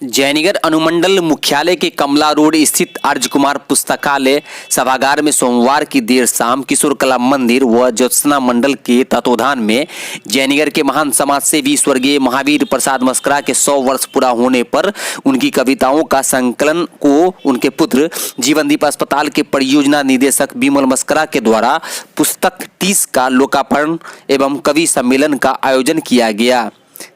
जयनगर अनुमंडल मुख्यालय के कमला रोड स्थित आर्य कुमार पुस्तकालय सभागार में सोमवार की देर शाम किशोर कला मंदिर व ज्योत्सना मंडल के तत्वाधान में जयनगर के महान समाज सेवी स्वर्गीय महावीर प्रसाद मस्करा के 100 वर्ष पूरा होने पर उनकी कविताओं का संकलन को उनके पुत्र जीवनदीप अस्पताल के परियोजना निदेशक विमल मस्करा के द्वारा पुस्तक 30 का लोकार्पण एवं कवि सम्मेलन का आयोजन किया गया,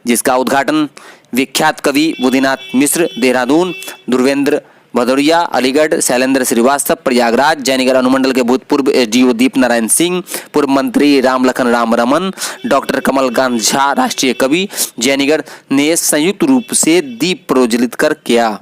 जिसका उद्घाटन विख्यात कवि बुद्धिनाथ मिश्र देहरादून, ध्रुवेंद्र भदौरिया अलीगढ़, शैलेंद्र श्रीवास्तव प्रयागराज, जयनगर अनुमंडल के भूतपूर्व एसडीओ दीप नारायण सिंह, पूर्व मंत्री राम लखन राम रमन, डॉक्टर कमलकांत झा राष्ट्रीय कवि जयनगर ने संयुक्त रूप से दीप प्रज्वलित कर किया।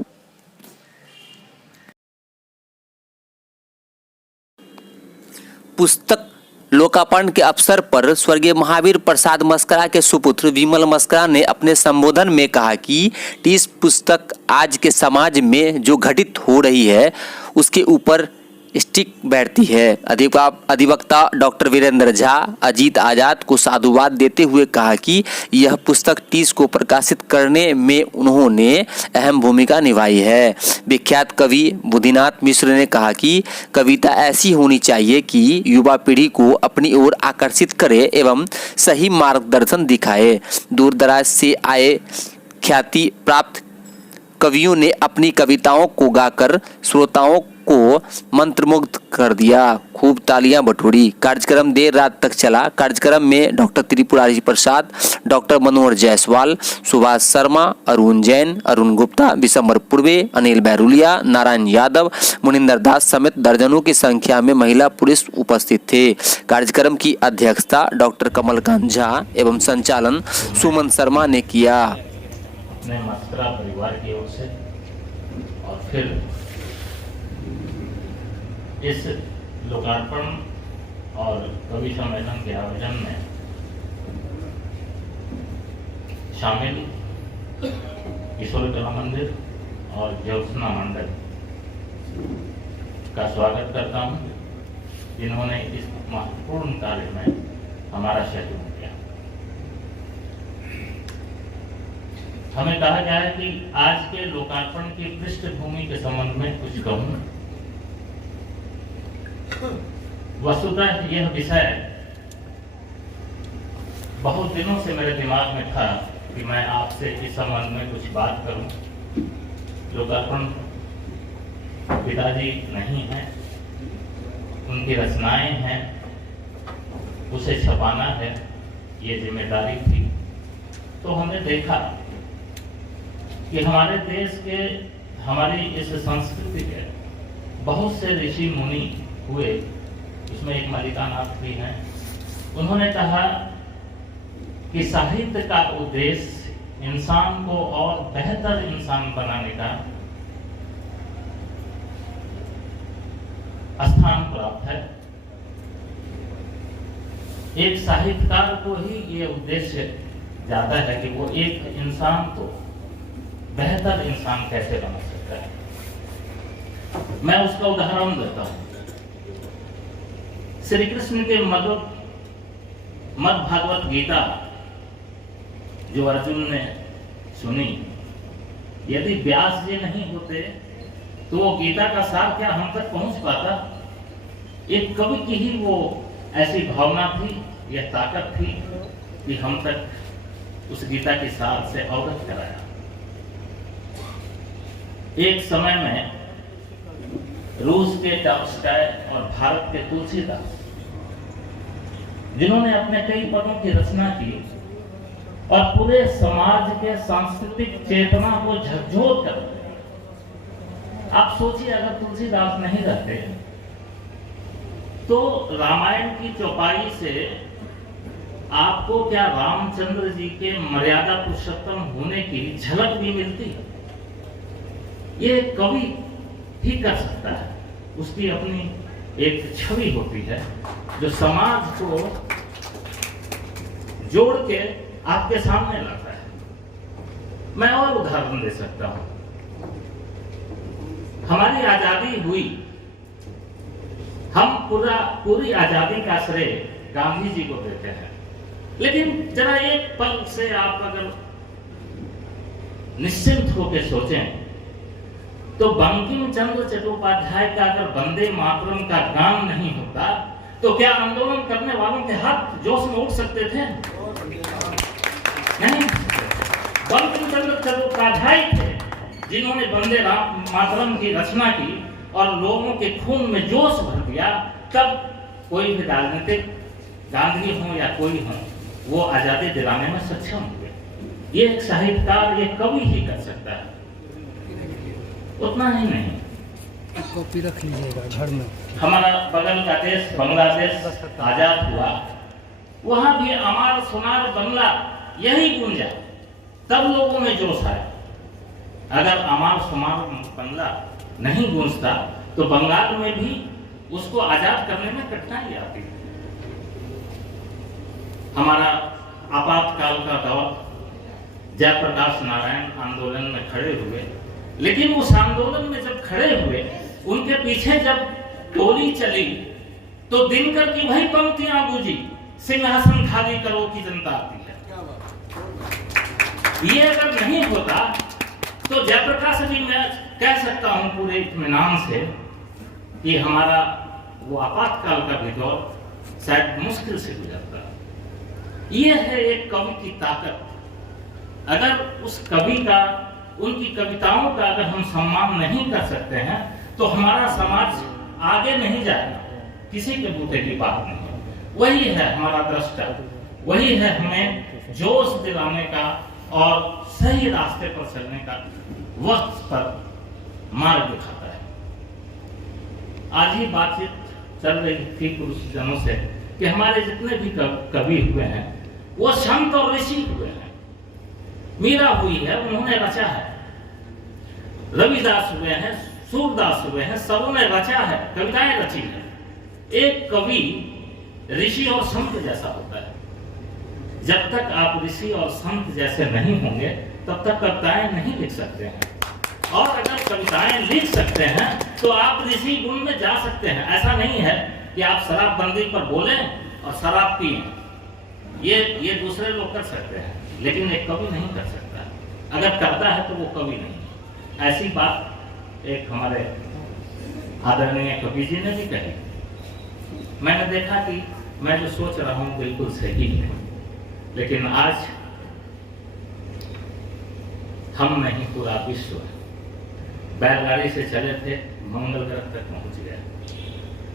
पुस्तक लोकार्पण के अवसर पर स्वर्गीय महावीर प्रसाद मस्करा के सुपुत्र विमल मस्करा ने अपने संबोधन में कहा कि 30 पुस्तक आज के समाज में जो घटित हो रही है उसके ऊपर स्टिक बैठती है। अधिवक्ता डॉक्टर वीरेंद्र झा अजीत आजाद को साधुवाद देते हुए कहा कि यह पुस्तक 30 को प्रकाशित करने में उन्होंने अहम भूमिका निभाई है। विख्यात कवि बुद्धिनाथ मिश्र ने कहा कि कविता ऐसी होनी चाहिए कि युवा पीढ़ी को अपनी ओर आकर्षित करे एवं सही मार्गदर्शन दिखाए। दूर दराज से आए ख्याति प्राप्त कवियों ने अपनी कविताओं को गाकर श्रोताओं को मंत्रमुग्ध कर दिया। खूब तालियां बटोरी। कार्यक्रम देर रात तक चला। कार्यक्रम में डॉक्टर त्रिपुरारी प्रसाद, डॉक्टर मनोहर जायसवाल, सुभाष शर्मा, अरुण जैन, अरुण गुप्ता, विशंबर पूर्वे, अनिल बैरुलिया, नारायण यादव, मुनिंदर दास समेत दर्जनों की संख्या में महिला पुरुष उपस्थित थे। कार्यक्रम की अध्यक्षता डॉक्टर कमलकांत झा एवं संचालन सुमन शर्मा ने किया। मस्करा परिवार की ओर से और फिर इस लोकार्पण और कवि सम्मेलन के आयोजन में शामिल किशोर कला मंदिर और ज्योत्सना मंडल का स्वागत करता हूं, जिन्होंने इस महत्वपूर्ण कार्य में हमारा सहयोग किया। हमें कहा गया है कि आज के लोकार्पण की पृष्ठभूमि के संबंध में कुछ कहूं। वस्तुतः यह विषय बहुत दिनों से मेरे दिमाग में था कि मैं आपसे इस संबंध में कुछ बात करूं। लोकार्पण पिताजी नहीं है, उनकी रचनाएं हैं, उसे छपाना है, ये जिम्मेदारी थी। तो हमने देखा कि हमारे देश के, हमारी इस संस्कृति के बहुत से ऋषि मुनि हुए, उसमें एक मल्लिकानाथ भी हैं। उन्होंने कहा कि साहित्य का उद्देश्य इंसान को और बेहतर इंसान बनाने का स्थान प्राप्त है। एक साहित्यकार को ही ये उद्देश्य ज्यादा है कि वो एक इंसान को बेहतर इंसान कैसे बना सकता है। मैं उसका उदाहरण देता हूं। श्री कृष्ण के मद भागवत गीता जो अर्जुन ने सुनी, यदि व्यास जी नहीं होते तो वो गीता का सार क्या हम तक पहुंच पाता। एक कवि की ही वो ऐसी भावना थी, यह ताकत थी कि हम तक उस गीता के सार से अवगत कराया। एक समय में रूस के टॉल्स्टॉय और भारत के तुलसीदास, जिन्होंने अपने कई पदों की रचना की और पूरे समाज के सांस्कृतिक चेतना को झकझोर कर दिया। आप सोचिए, अगर तुलसीदास नहीं रहते तो रामायण की चौपाई से आपको क्या रामचंद्र जी के मर्यादा पुरुषोत्तम होने की झलक भी मिलती? ये कवि ही कर सकता है। उसकी अपनी एक छवि होती है जो समाज को जोड़ के आपके सामने लाता है। मैं और उदाहरण दे सकता हूं। हमारी आजादी हुई, हम पूरी आजादी का श्रेय गांधी जी को देते हैं, लेकिन जरा एक पल से आप अगर निश्चिंत होकर सोचें तो बंकिम चंद्र चट्टोपाध्याय का अगर वंदे मातरम का गान नहीं होता तो क्या आंदोलन करने वालों के हाथ जोश में उठ सकते थे? नहीं। बंकिम चंद्र चट्टोपाध्याय थे जिन्होंने वंदे मातरम की रचना की और लोगों के खून में जोश भर दिया। तब कोई भी राजनीतिक, गांधी हो या कोई हो, वो आजादी दिलाने में सक्षम हुए। ये एक साहित्यकार, ये कवि ही कर सकता है, उतना ही नहीं। कॉपी रख लीजिएगा घर में। हमारा बगल का देश बांग्लादेश आजाद हुआ, वहां भी अमार सुनार बंगला यही गूंजा, तब लोगों में जोश आया। अगर अमार सुनार बंगला नहीं गूंजता तो बंगाल में भी उसको आजाद करने में कठिनाई आती। हमारा आपातकाल का दौर, जयप्रकाश नारायण आंदोलन में खड़े हुए, लेकिन उस आंदोलन में जब खड़े हुए, उनके पीछे जब टोली चली तो दिनकर की वही पंक्तियां गूंजी, सिंहासन खाली करो की जनता आती है। ये अगर नहीं होता तो जयप्रकाश भी मैं कह सकता हूं पूरे इत्मीनान से कि हमारा वो आपातकाल का भी दौर शायद मुश्किल से गुजरता। ये है एक कवि की ताकत। अगर उस कवि का, उनकी कविताओं का अगर हम सम्मान नहीं कर सकते हैं तो हमारा समाज आगे नहीं जाएगा। किसी के बूते की बात नहीं है। वही है हमारा दृष्टा, वही है हमें जोश दिलाने का और सही रास्ते पर चलने का वक्त पर मार्ग दिखाता है। आज ही बातचीत चल रही थी पुरुषजनों से कि हमारे जितने भी कवि हुए हैं वो संत और ऋषि हुए हैं। मीरा हुई है, उन्होंने रचा है। रविदास हुए हैं, सूरदास हुए हैं, सबों ने रचा है, कविताएं रची है। एक कवि ऋषि और संत जैसा होता है। जब तक आप ऋषि और संत जैसे नहीं होंगे तब तक कविताएं नहीं लिख सकते हैं। और अगर कविताएं लिख सकते हैं तो आप ऋषि गुण में जा सकते हैं। ऐसा नहीं है कि आप शराबबंदी पर बोलें और शराब पिए, ये दूसरे लोग कर सकते हैं, लेकिन एक कवि नहीं कर सकता। अगर करता है तो वो कवि नहीं। ऐसी बात एक हमारे आदरणीय कवि जी ने भी कही। मैंने देखा कि मैं जो सोच रहा हूं बिल्कुल सही है, लेकिन आज हम नहीं, पूरा विश्व बैलगाड़ी से चले थे, मंगल ग्रह तक पहुंच गए,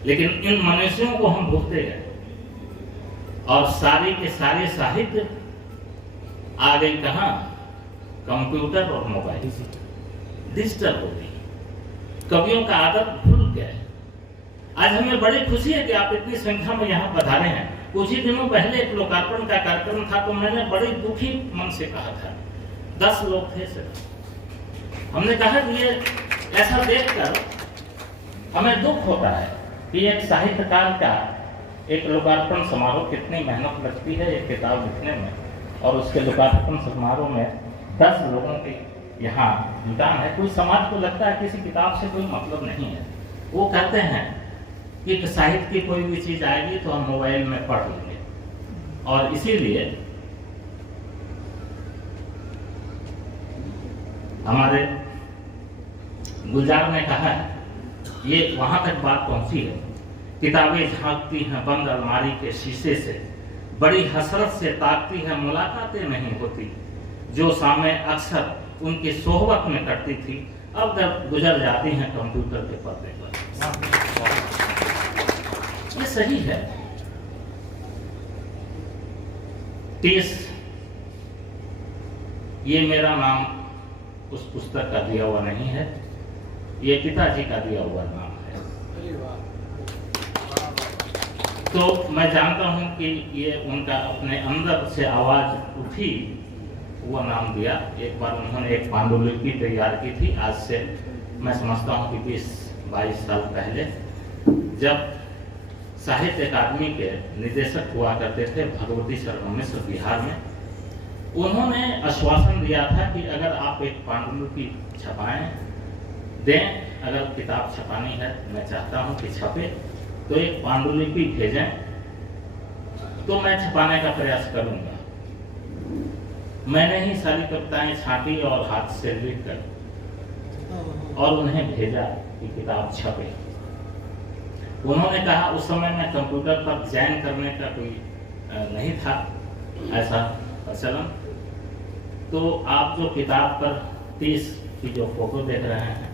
लेकिन इन मनुष्यों को हम भूलते गए और सारे के सारे साहित्य आ गई कहां? कंप्यूटर और मोबाइल, डिजिटल हो गई। कवियों का आदत भूल गए। आज हमें बड़ी खुशी है कि आप इतनी संख्या में यहाँ पधारे हैं। कुछ ही दिनों पहले एक लोकार्पण का कार्यक्रम था तो मैंने बड़ी दुखी मन से कहा था, 10 लोग थे सिर्फ। हमने कहा कि ये ऐसा देखकर हमें दुख होता है कि एक साहित्यकार का एक लोकार्पण समारोह कितनी मेहनत लगती है एक किताब लिखने में, और उसके लोकार्पण समारोह में 10 लोगों के यहाँ जुटान है। कोई समाज को लगता है किसी किताब से कोई मतलब नहीं है। वो कहते हैं कि साहित्य की कोई भी चीज आएगी तो हम मोबाइल में पढ़ लेंगे, और इसीलिए हमारे गुलजार ने कहा है, ये वहां तक बात पहुंची है, किताबें झांकती हैं बंद अलमारी के शीशे से, बड़ी हसरत से ताकती है मुलाकातें नहीं होती, जो सामने अक्सर उनकी सोहबत में कटती थी अब जब गुजर जाती हैं कंप्यूटर के पर्दे पर। ये सही है। 30 ये मेरा नाम उस पुस्तक का दिया हुआ नहीं है, ये पिताजी का दिया हुआ नाम है। तो मैं जानता हूं कि ये उनका अपने अंदर से आवाज उठी, वो नाम दिया। एक बार उन्होंने एक पांडुलिपि तैयार की थी, आज से मैं समझता हूं कि 20-22 साल पहले, जब साहित्य अकादमी के निदेशक हुआ करते थे भगवती शरण मिश्र बिहार में। उन्होंने आश्वासन दिया था कि अगर आप एक पांडुलिपि छपाएं दें, अगर किताब छपानी है, मैं चाहता हूं कि छपे, तो एक पांडुलिपि भेजें तो मैं छपाने का प्रयास करूंगा। मैंने ही सारी कविताएं छांटी और हाथ से लिख कर और उन्हें भेजा कि किताब छपे। उन्होंने कहा, उस समय में कंप्यूटर पर डिजाइन करने का कोई नहीं था ऐसा प्रचलन, तो आप जो किताब पर 30 की जो फोटो देख रहे हैं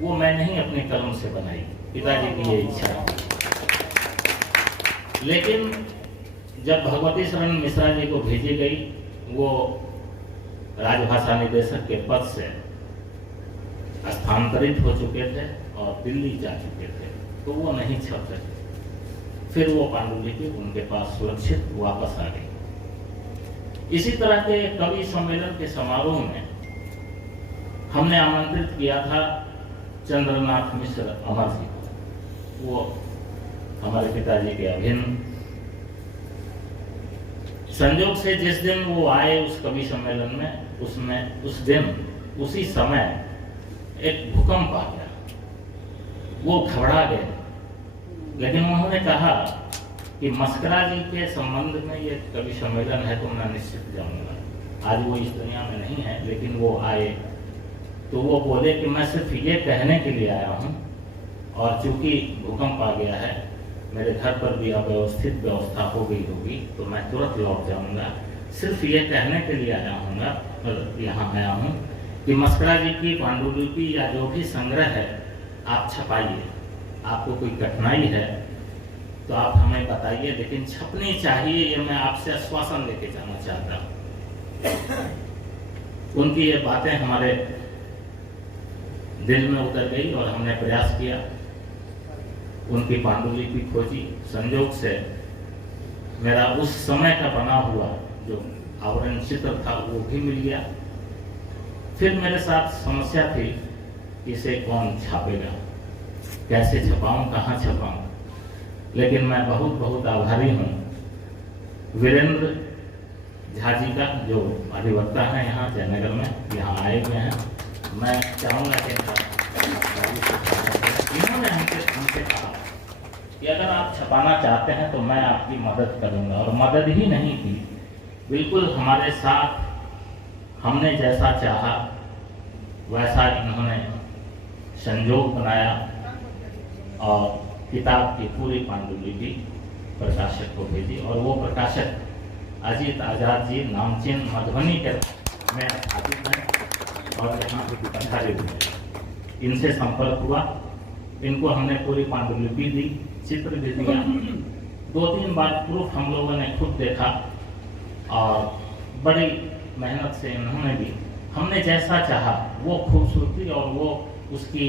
वो मैंने ही अपनी कलम से बनाई, पिताजी की ये इच्छा है। लेकिन जब भगवती शरण मिश्रा जी को भेजी गई, वो राजभाषा निदेशक के पद से स्थानांतरित हो चुके थे और दिल्ली जा चुके थे, तो वो नहीं छप सके। फिर वो पांडुलिपि उनके पास सुरक्षित वापस आ गई। इसी तरह के कवि सम्मेलन के समारोह में हमने आमंत्रित किया था चंद्रनाथ मिश्र अमर जी को। वो हमारे पिताजी के अभिन्न। संयोग से जिस दिन वो आए उस कवि सम्मेलन में, उस दिन उसी समय एक भूकंप आ गया। वो घबरा गए, लेकिन उन्होंने कहा कि मस्करा जी के संबंध में ये कवि सम्मेलन है तो मैं निश्चित जाऊंगा। आज वो इस दुनिया में नहीं है, लेकिन वो आए तो वो बोले कि मैं सिर्फ ये कहने के लिए आया हूँ, और चूंकि भूकंप आ गया है, मेरे घर पर भी अव्यवस्थित व्यवस्था हो गई होगी, तो मैं तुरंत लौट जाऊंगा। सिर्फ ये कहने के लिए आया हूँ, यहाँ आया हूँ कि मस्करा जी की पांडुलिपि या जो भी संग्रह है आप छपाइए। आपको कोई कठिनाई है तो आप हमें बताइए, लेकिन छपनी चाहिए, ये मैं आपसे आश्वासन लेके जाना चाहता हूँ। उनकी ये बातें हमारे दिल में उतर गई और हमने प्रयास किया। उनकी पांडुलिपि खोजी। संयोग से मेरा उस समय का बना हुआ जो आवरण चित्र था वो भी मिल गया। फिर मेरे साथ समस्या थी कि इसे कौन छापेगा, कैसे छपाऊं, कहाँ छपाऊं। लेकिन मैं बहुत बहुत आभारी हूँ वीरेंद्र झा जी का, जो अधिवक्ता है यहाँ जयनगर में, यहाँ आए हुए हैं। मैं चाहूँगा कि इन्होंने हमसे कहा कि अगर आप छपाना चाहते हैं तो मैं आपकी मदद करूँगा, और मदद ही नहीं की, बिल्कुल हमारे साथ हमने जैसा चाहा वैसा इन्होंने संयोग बनाया और किताब की पूरी पांडुलिपि प्रकाशक को भेजी। और वो प्रकाशक अजीत आजाद जी नामचीन मधुबनी के में स्थापित हैं और यहाँ पधारे हुए हैं। इनसे संपर्क हुआ, इनको हमने पूरी पांडुलिपि दी, चित्र भी दिया। 2-3 बार प्रूफ हम लोगों ने खुद देखा और बड़ी मेहनत से इन्होंने भी, हमने जैसा चाहा वो खूबसूरती और वो उसकी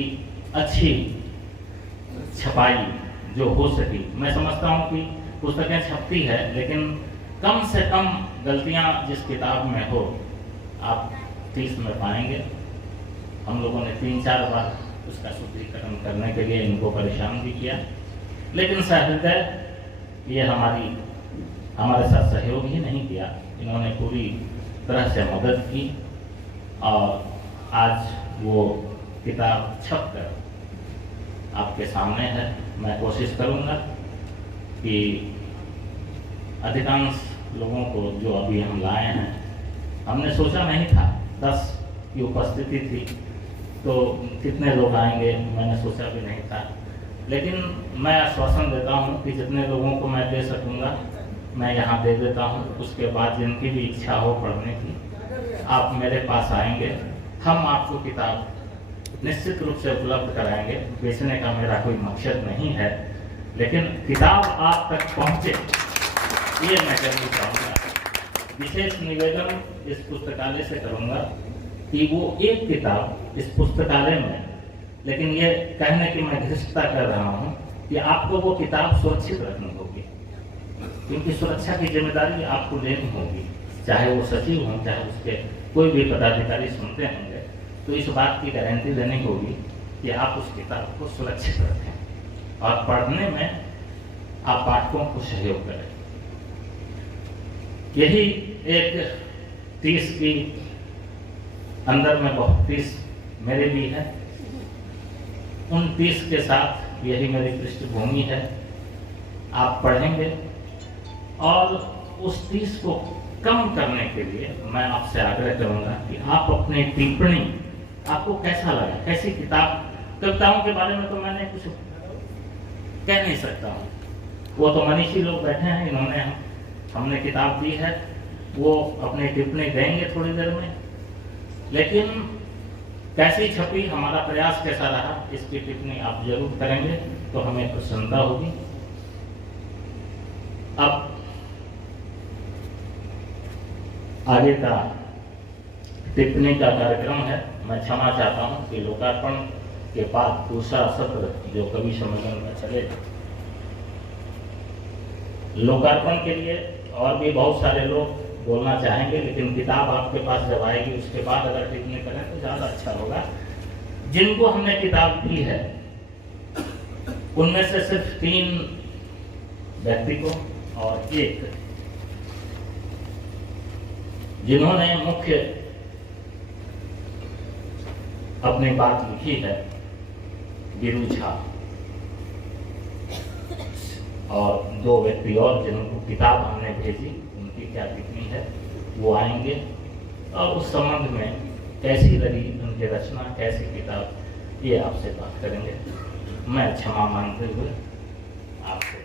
अच्छी छपाई जो हो सकी। मैं समझता हूँ कि पुस्तकें छपती है, लेकिन कम से कम गलतियाँ जिस किताब में हो आप 30 में पाएंगे। हम लोगों ने 3-4 बार उसका शुद्धिकरण करने के लिए इनको परेशान भी किया, लेकिन सहृदय ये हमारे साथ सहयोग ही नहीं किया। इन्होंने पूरी तरह से मदद की और आज वो किताब छप कर आपके सामने है। मैं कोशिश करूंगा कि अधिकांश लोगों को जो अभी हम लाए हैं, हमने सोचा नहीं था 10 की उपस्थिति थी तो कितने लोग आएंगे, मैंने सोचा भी नहीं था। लेकिन मैं आश्वासन देता हूँ कि जितने लोगों को मैं दे सकूँगा मैं यहाँ दे देता हूँ। उसके बाद जिनकी भी इच्छा हो पढ़ने की, आप मेरे पास आएंगे, हम आपको किताब निश्चित रूप से उपलब्ध कराएंगे। बेचने का मेरा कोई मकसद नहीं है, लेकिन किताब आप तक पहुँचे ये मैं जरूर चाहूँगा। विशेष निवेदन इस पुस्तकालय से करूँगा कि वो एक किताब इस पुस्तकालय में, लेकिन ये कहने की मैं धृष्टता कर रहा हूँ कि आपको वो किताब सुरक्षित रखनी होगी, क्योंकि सुरक्षा की जिम्मेदारी आपको लेनी होगी। चाहे वो सचिव हों, चाहे उसके कोई भी पदाधिकारी सुनते होंगे, तो इस बात की गारंटी देनी होगी कि आप उस किताब को सुरक्षित रखें और पढ़ने में आप पाठकों को सहयोग करें। यही एक 30 की अंदर में बहुत 30 मेरे भी है, उन 30 के साथ यही मेरी पृष्ठभूमि है। आप पढ़ेंगे और उस 30 को कम करने के लिए मैं आपसे आग्रह करूंगा कि आप अपनी टिप्पणी, आपको कैसा लगा, कैसी किताब, कविताओं के बारे में तो मैंने कुछ कह नहीं सकता हूँ, वो तो मनीषी लोग बैठे हैं, इन्होंने हमने किताब दी है, वो अपनी टिप्पणी देंगे थोड़ी देर में, लेकिन कैसी छपी, हमारा प्रयास कैसा रहा, इसकी टिप्पणी आप जरूर करेंगे तो हमें प्रसन्नता होगी। अब आगे का टिप्पणी का कार्यक्रम है। मैं क्षमा चाहता हूं कि लोकार्पण के बाद दूसरा सत्र जो कवि सम्मेलन में चले, लोकार्पण के लिए और भी बहुत सारे लोग बोलना चाहेंगे, लेकिन किताब आपके पास जब आएगी उसके बाद अगर टिप्पणी करें तो ज़्यादा अच्छा होगा। जिनको हमने किताब दी है उनमें से सिर्फ 3 व्यक्ति को और एक जिन्होंने मुख्य अपनी बात लिखी है, गिरू झा, और 2 व्यक्ति और जिनको किताब हमने भेजी, उनकी क्या टिप्पणी है वो आएंगे और उस संबंध में कैसी लगी उनकी रचना, कैसी किताब, ये आपसे बात करेंगे। मैं क्षमा मांगते हुए आपको